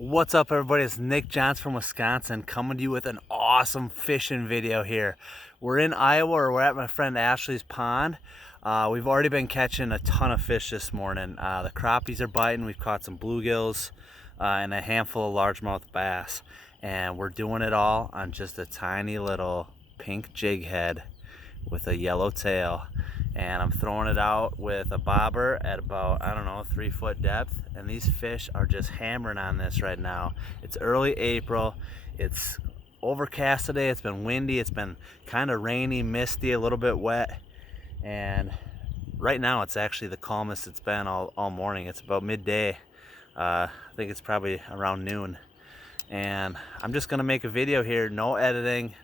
What's up, everybody? It's Nick Johns from Wisconsin coming to you with an awesome fishing video here. We're in Iowa, or we're at my friend Ashley's pond. We've already been catching a ton of fish this morning. The crappies are biting. We've caught some bluegills and a handful of largemouth bass. And we're doing it all on just a tiny little pink jig head with a yellow tail. And I'm throwing it out with a bobber at about, I don't know, 3 foot depth, and these fish are just hammering on this right now. It's early April, it's overcast today, it's been windy, it's been kind of rainy, misty, a little bit wet, and right now it's actually the calmest it's been all morning. It's about midday. I think it's probably around noon, and I'm just gonna make a video here, no editing,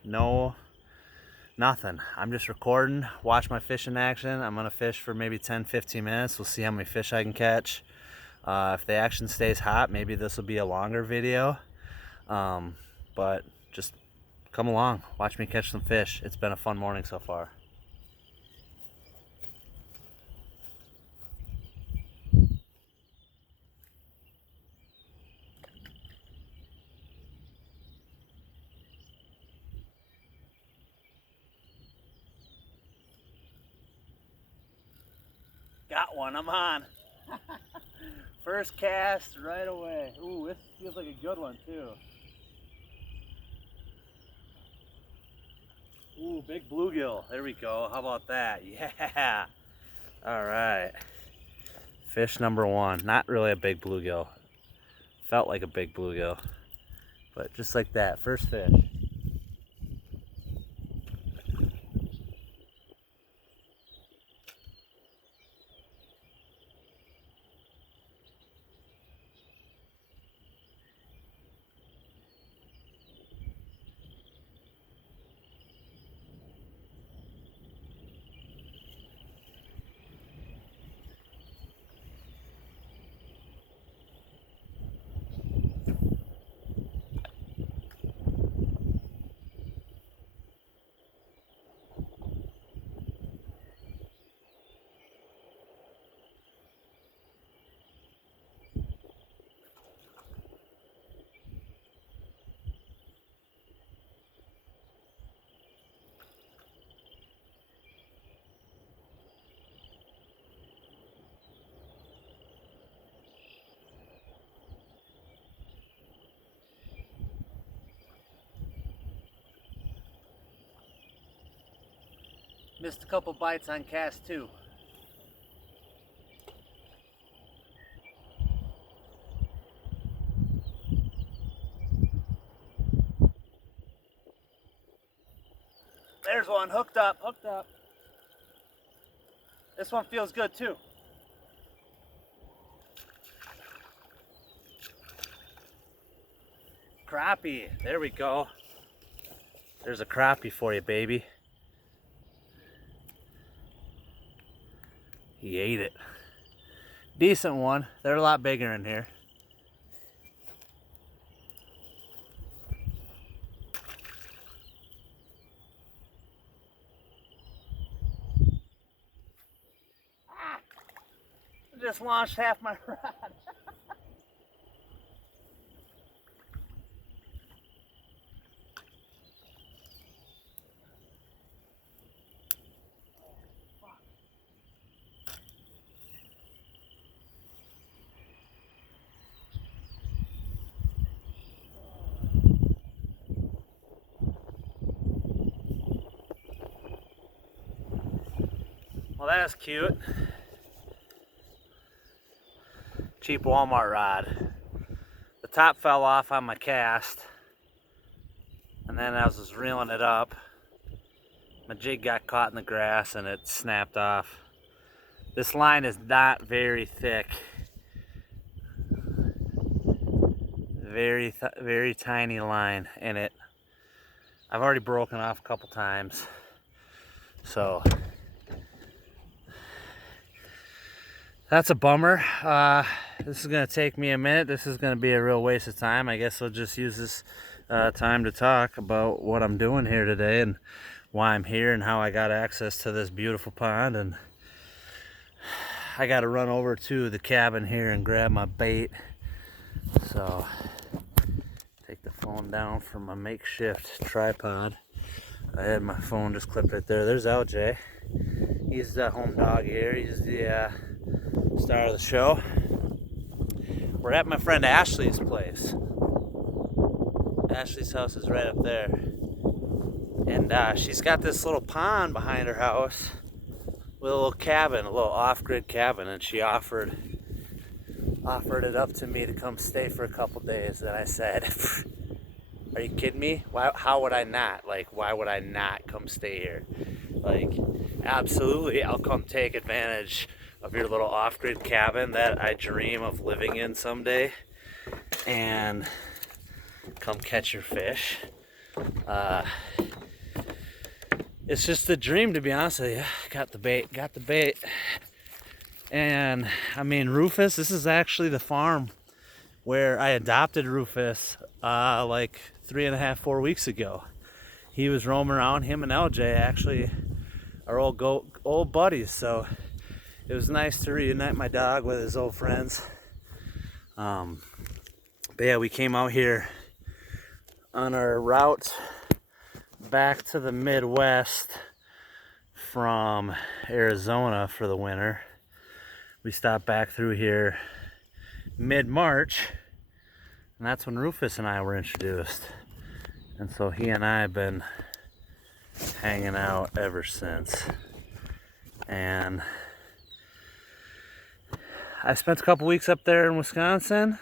nothing. I'm just recording, watch my fish in action. I'm gonna fish for maybe 10-15 minutes. We'll see how many fish I can catch. If the action stays hot, maybe this will be a longer video. But just come along, watch me catch some fish. It's been a fun morning so far. Got one, I'm on. First cast right away. Ooh, this feels like a good one too. Ooh, big bluegill. There we go. How about that? Yeah. All right. Fish number one. Not really a big bluegill. Felt like a big bluegill. But just like that, first fish. Missed a couple bites on cast two. There's one, hooked up. This one feels good too. Crappie, there we go. There's a crappie for you, baby. He ate it. Decent one. They're a lot bigger in here. Ah, I just launched half my rod. Well, that's cute. Cheap Walmart rod. The top fell off on my cast, and then as I was reeling it up, my jig got caught in the grass and it snapped off. This line is not very thick. Very tiny line in it. I've already broken off a couple times. So that's a bummer. This is gonna take me a minute. This is gonna be a real waste of time. I guess I'll just use this time to talk about what I'm doing here today and why I'm here and how I got access to this beautiful pond. And I got to run over to the cabin here and grab my bait. So Take the phone down from my makeshift tripod. I had my phone just clipped right there. There's LJ. He's the home dog here. He's the star of the show. We're at my friend Ashley's place. Ashley's house is right up there. And she's got this little pond behind her house with a little cabin, a little off-grid cabin, and she offered it up to me to come stay for a couple days. And I said, are you kidding me? How would I not? Like, why would I not come stay here? Like, absolutely, I'll come take advantage of your little off-grid cabin that I dream of living in someday, and come catch your fish. It's just a dream, to be honest with you. Got the bait. And I mean, Rufus, this is actually the farm where I adopted Rufus like 3.5-4 weeks ago. He was roaming around. Him and LJ actually are old buddies, so it was nice to reunite my dog with his old friends. But yeah, we came out here on our route back to the Midwest from Arizona for the winter. We stopped back through here mid-March, and that's when Rufus and I were introduced. And so he and I have been hanging out ever since. And I spent a couple weeks up there in Wisconsin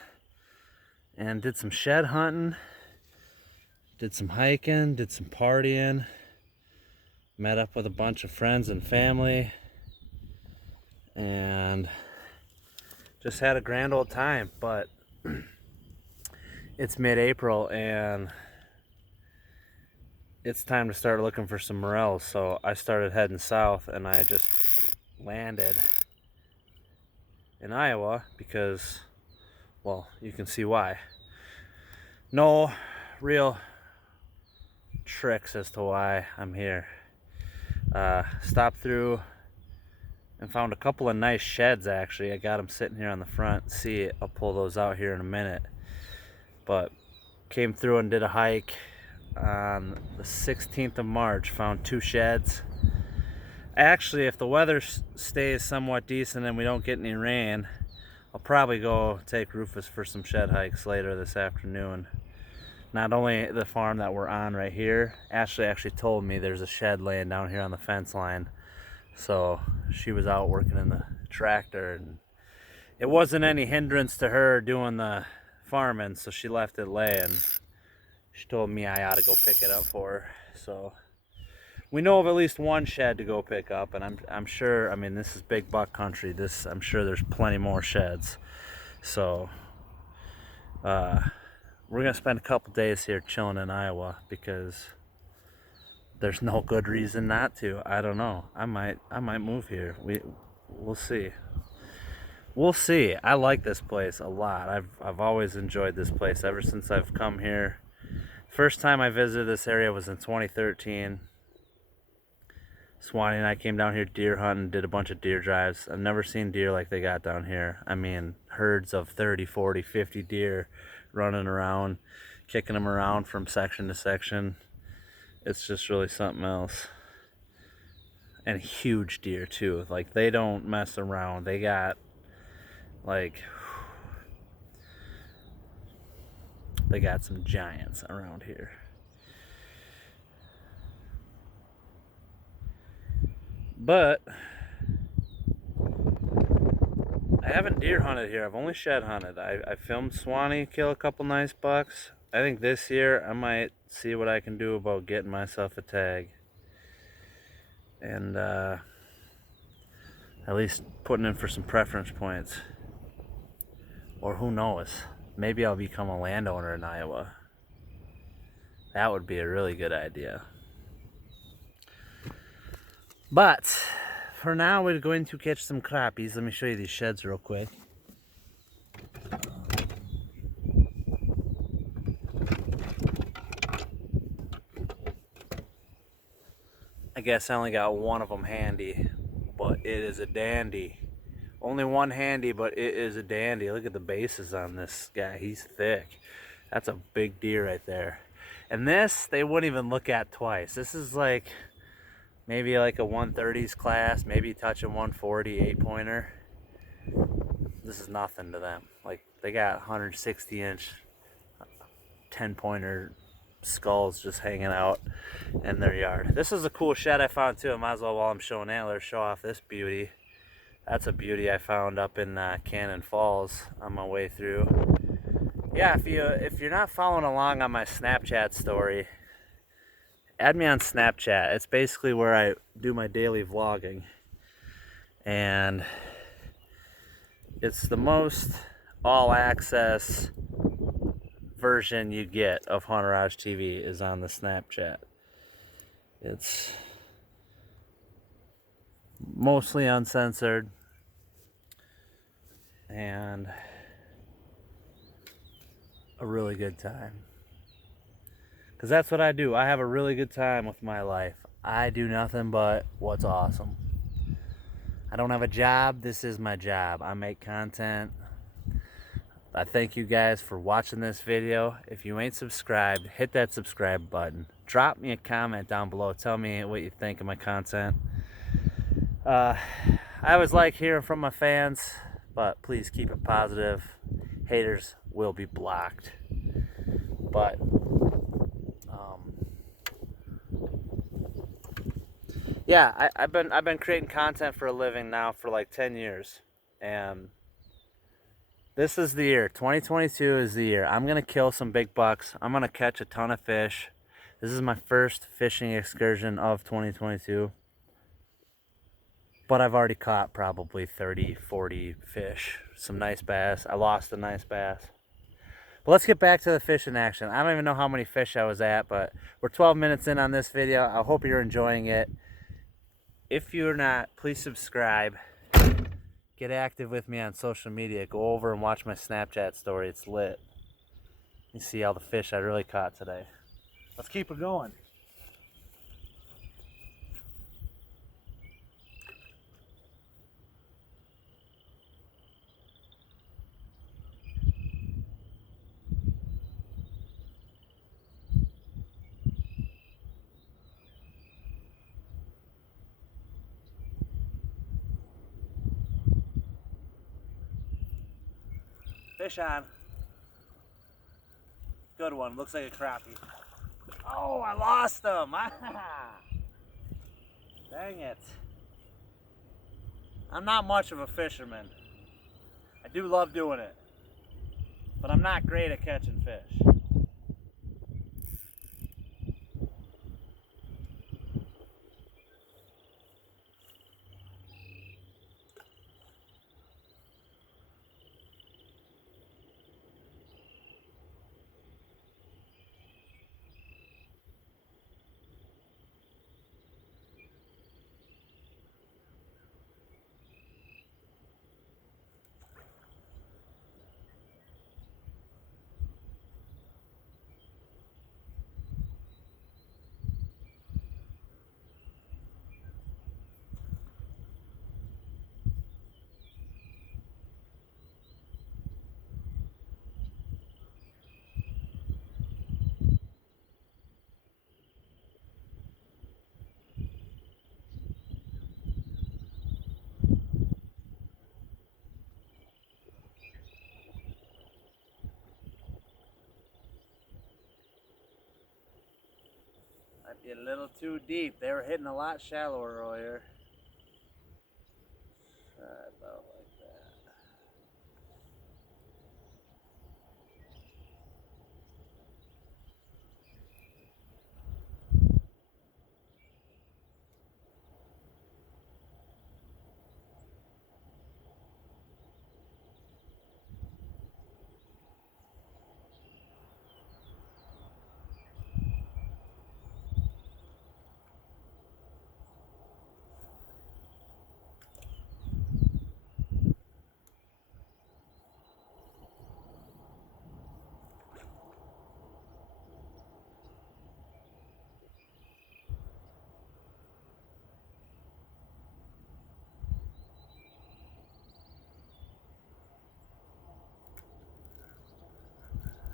and did some shed hunting, did some hiking, did some partying, met up with a bunch of friends and family, and just had a grand old time. But it's mid-April and it's time to start looking for some morels, so I started heading south, and I just landed in Iowa because, well, you can see why. No real tricks as to why I'm here. Stopped through and found a couple of nice sheds. Actually, I got them sitting here on the front. See, I'll pull those out here in a minute. But came through and did a hike on the 16th of March. Found 2 sheds. Actually, if the weather stays somewhat decent and we don't get any rain, I'll probably go take Rufus for some shed hikes later this afternoon. Not only the farm that we're on right here, Ashley actually told me there's a shed laying down here on the fence line. So she was out working in the tractor, and it wasn't any hindrance to her doing the farming, so she left it laying. She told me I ought to go pick it up for her. So we know of at least one shed to go pick up, and I'm sure, I mean, this is big buck country. I'm sure there's plenty more sheds. So we're gonna spend a couple days here chilling in Iowa because there's no good reason not to. I don't know. I might move here. We'll see. We'll see. I like this place a lot. I've always enjoyed this place ever since I've come here. First time I visited this area was in 2013. Swanee and I came down here deer hunting, did a bunch of deer drives. I've never seen deer like they got down here. I mean, herds of 30, 40, 50 deer running around, kicking them around from section to section. It's just really something else. And huge deer too. Like, they don't mess around. They got, like, they got some giants around here. But I haven't deer hunted here. I've only shed hunted. I filmed Swanee kill a couple nice bucks. I think this year I might see what I can do about getting myself a tag, and at least putting in for some preference points. Or who knows, maybe I'll become a landowner in Iowa. That would be a really good idea. But for now, we're going to catch some crappies. Let me show you these sheds real quick. I guess I only got one of them handy, but it is a dandy. Only one handy, but it is a dandy. Look at the bases on this guy. He's thick. That's a big deer right there. And this, they wouldn't even look at twice. This is like maybe like a 130s class, maybe touching 140 8-pointer. This is nothing to them. Like, they got 160-inch 10-pointer skulls just hanging out in their yard. This is a cool shed I found too. I might as well, while I'm showing antlers, show off this beauty. That's a beauty I found up in Cannon Falls on my way through. Yeah, if you're not following along on my Snapchat story, add me on Snapchat. It's basically where I do my daily vlogging, and it's the most all-access version you get of Huntourage TV is on the Snapchat. It's mostly uncensored, and a really good time. Because that's what I do. I have a really good time with my life. I do nothing but what's awesome. I don't have a job. This is my job. I make content. I thank you guys for watching this video. If you ain't subscribed, hit that subscribe button. Drop me a comment down below. Tell me what you think of my content. I always like hearing from my fans, but please keep it positive. Haters will be blocked. But yeah, I've been creating content for a living now for like 10 years, and this is the year. 2022 is the year. I'm gonna kill some big bucks. I'm gonna catch a ton of fish. This is my first fishing excursion of 2022, but I've already caught probably 30, 40 fish. Some nice bass. I lost a nice bass. But let's get back to the fishing action. I don't even know how many fish I was at, but we're 12 minutes in on this video. I hope you're enjoying it. If you're not, please subscribe. Get active with me on social media. Go over and watch my Snapchat story. It's lit. You see all the fish I really caught today. Let's keep it going. Fish on. Good one. Looks like a crappie. Oh, I lost him. Dang it. I'm not much of a fisherman. I do love doing it, but I'm not great at catching fish. Might be a little too deep. They were hitting a lot shallower earlier. About like that.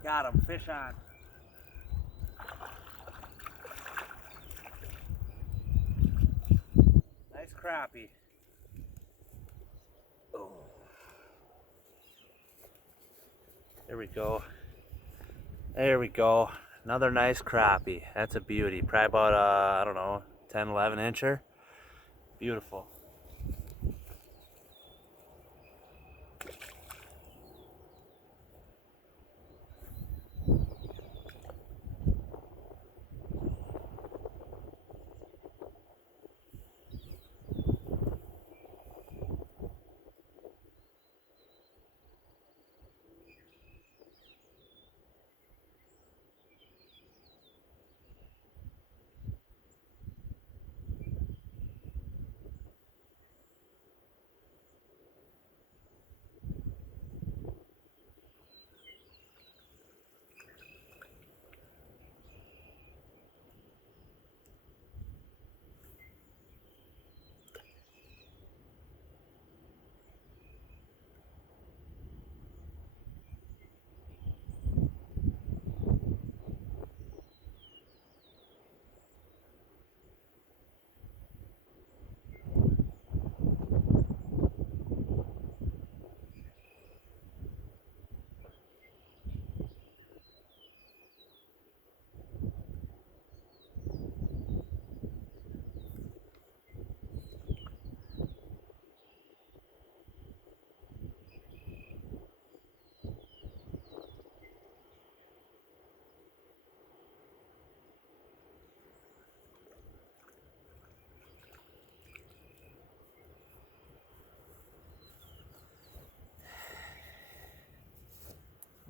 Got him, fish on. Nice crappie. Oh. There we go. There we go. Another nice crappie. That's a beauty. Probably about, I don't know, 10, 11 incher. Beautiful.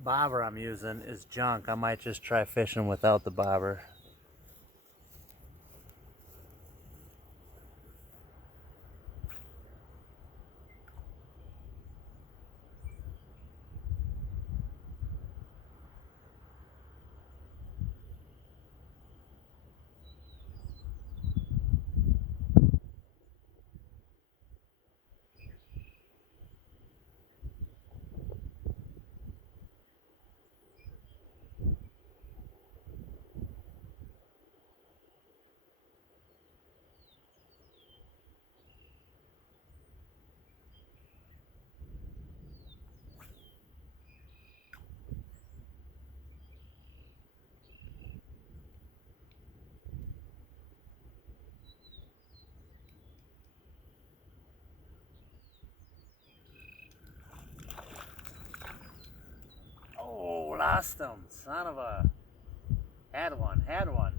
Bobber I'm using is junk. I might just try fishing without the bobber. Oh, lost him. Son of a... Had one, had one.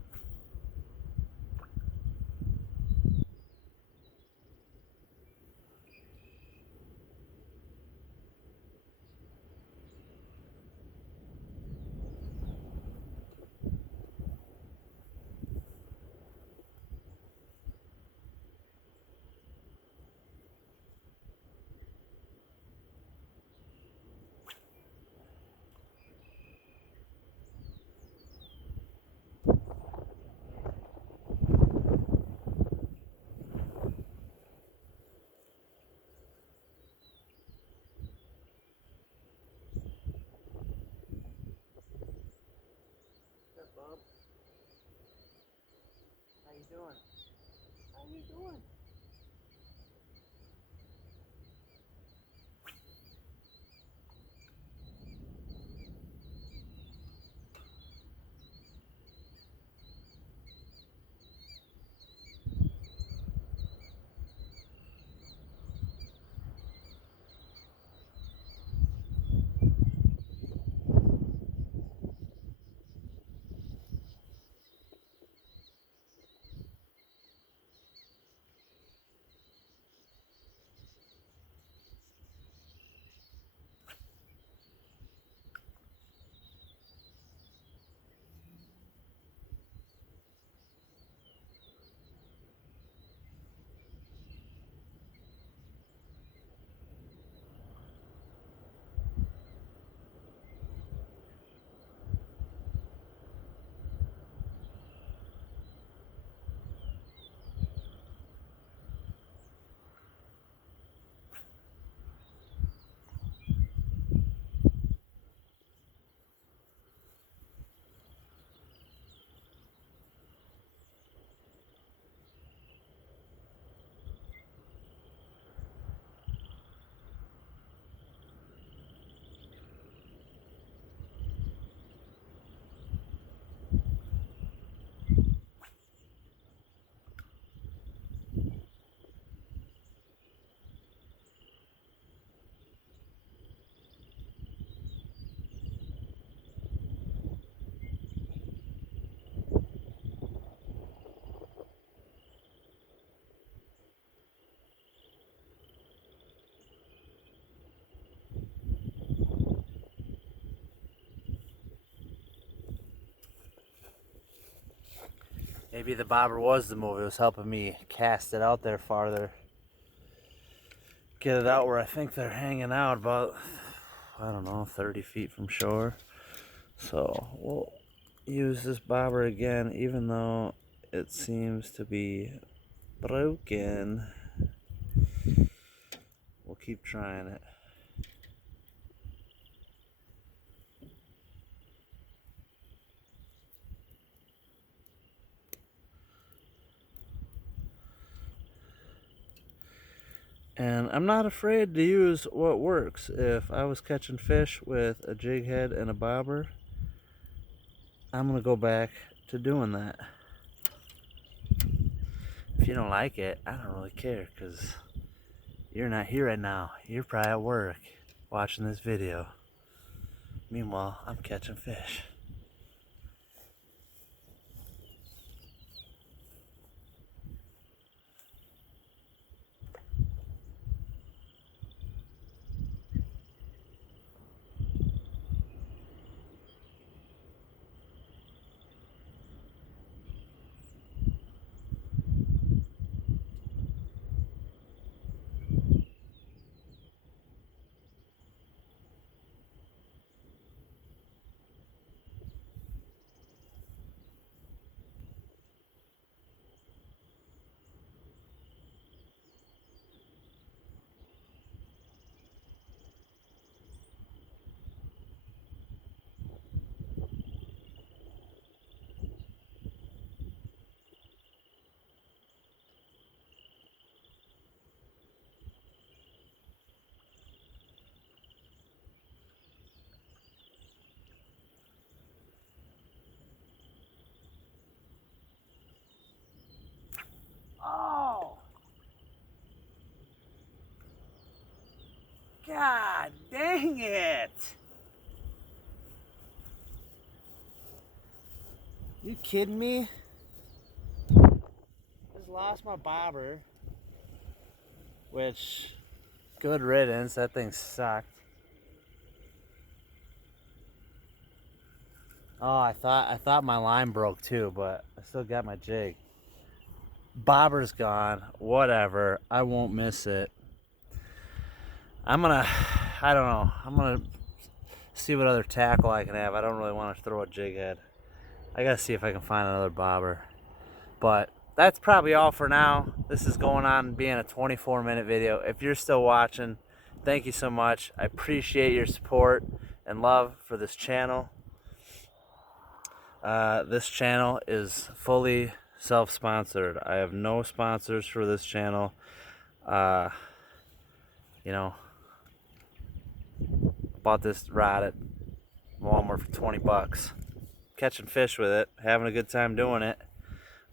What's up, Bob? How you doing? How you doing? Maybe the bobber was the move. It was helping me cast it out there farther. Get it out where I think they're hanging out, about, I don't know, 30 feet from shore. So we'll use this bobber again, even though it seems to be broken. We'll keep trying it. And I'm not afraid to use what works. If I was catching fish with a jig head and a bobber, I'm gonna go back to doing that. If you don't like it, I don't really care, because you're not here right now. You're probably at work watching this video. Meanwhile, I'm catching fish. Oh! God dang it! You kidding me? Just lost my bobber, which, good riddance, that thing sucked. Oh, I thought my line broke too, but I still got my jig. Bobber's gone, whatever, I won't miss it. I don't know, I'm gonna see what other tackle I can have. I don't really want to throw a jig head. I gotta see if I can find another bobber. But that's probably all for now. This is going on being a 24-minute video. If you're still watching, thank you so much. I appreciate your support and love for this channel. This channel is fully self-sponsored. I have no sponsors for this channel. You know, bought this rod at Walmart for 20 bucks. Catching fish with it, having a good time doing it.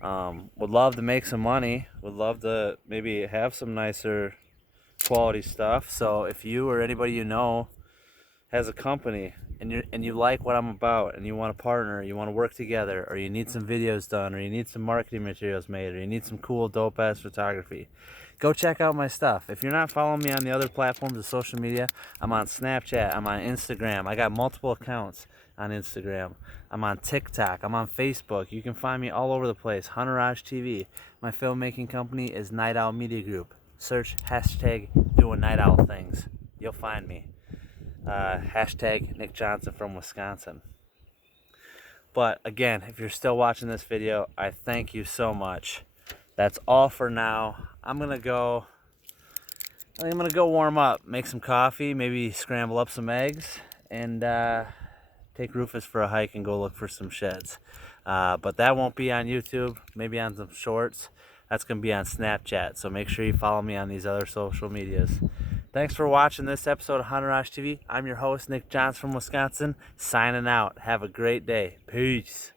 Would love to make some money. Would love to maybe have some nicer quality stuff. So if you or anybody you know has a company and you like what I'm about and you want to partner, you want to work together, or you need some videos done, or you need some marketing materials made, or you need some cool dope ass photography, go check out my stuff. If you're not following me on the other platforms of social media, I'm on Snapchat, I'm on Instagram. I got multiple accounts on Instagram. I'm on TikTok, I'm on Facebook. You can find me all over the place. Huntourage TV. My filmmaking company is Night Owl Media Group. Search hashtag doing night owl things. You'll find me. Hashtag Nick Johnson from Wisconsin. But again, if you're still watching this video, I thank you so much. That's all for now. I think I'm gonna go warm up, make some coffee, maybe scramble up some eggs, and take Rufus for a hike and go look for some sheds. But that won't be on YouTube, maybe on some shorts. That's gonna be on Snapchat, so make sure you follow me on these other social medias. Thanks for watching this episode of Huntourage TV. I'm your host, Nick Johnson from Wisconsin, signing out. Have a great day. Peace.